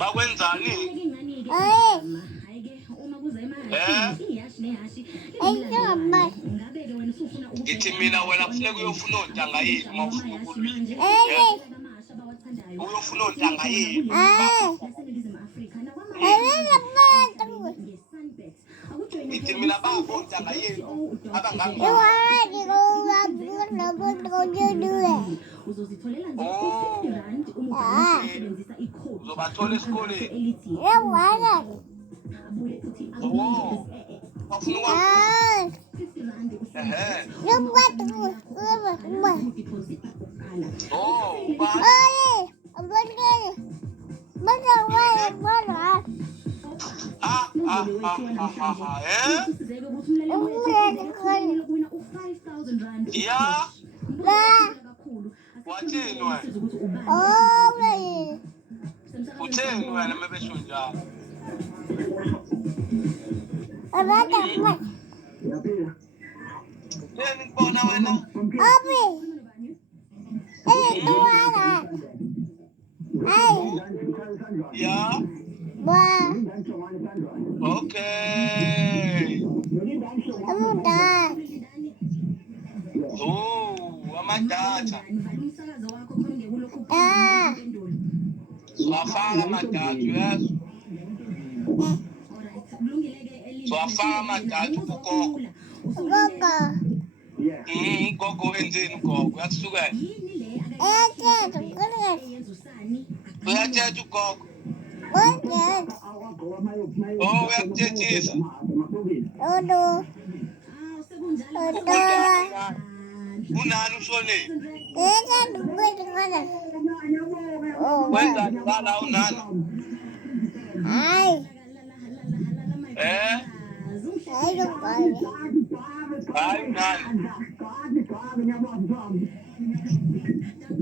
bakwenzani ngithi mina wena kufuneka uyofuna ontanga yini uma ufuna ukulwisa uyofuna ontanga yini ngithi mina bakontanga yini uzobathola esikoleni wathini wena utheni wena mebesho njalo utheni kubona wena ya okay amadata siwafaka amadata uyazi siwafaka amadata kugogo ugogo wenzeni ugogo uyakusukela uyathetha ugogo uyakuthethisa unani ushonile wenzani ngala unani hayi nani